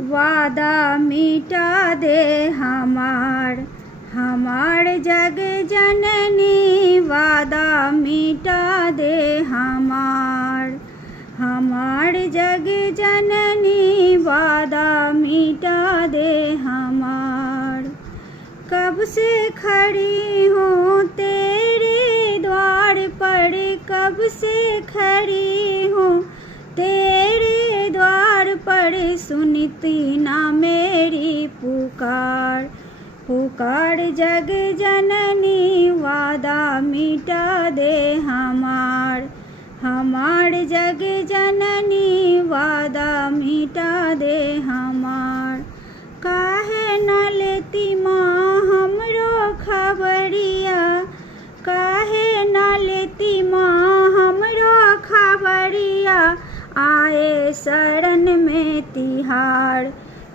वादा मिटा दे हमार जग जननी। वादा मिटा दे हमार जग जननी। वादा मिटा दे हमार। कब से खड़ी हूँ तेरे द्वार पर, कब से खड़ी हूँ तेरे द्वार पर, सुनती ना मेरी पुकार। जग जननी। वादा मिटा दे हमार जग जननी। वादा मिटा दे हमार। काहे न लेती माँ हमरो खबरिया, काहे न लेती माँ हमरो खबरिया। आए शरण में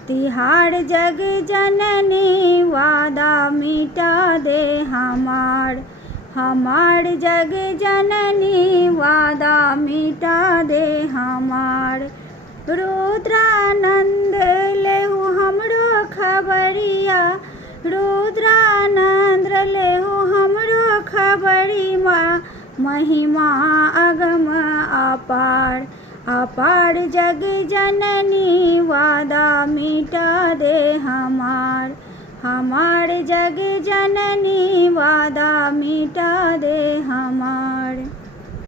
तिहार जग जननी। वादा मिटा दे हमार जग जननी। वादा मिटा दे हमार। रुद्रानंद लेहु हमरो खबरिया, रुद्रानंद लेहु हमरो खबरी। महिमा अगम अपार जग जननी। वादा मिटा दे हमार जग जननी। वादा मिटा दे हमार।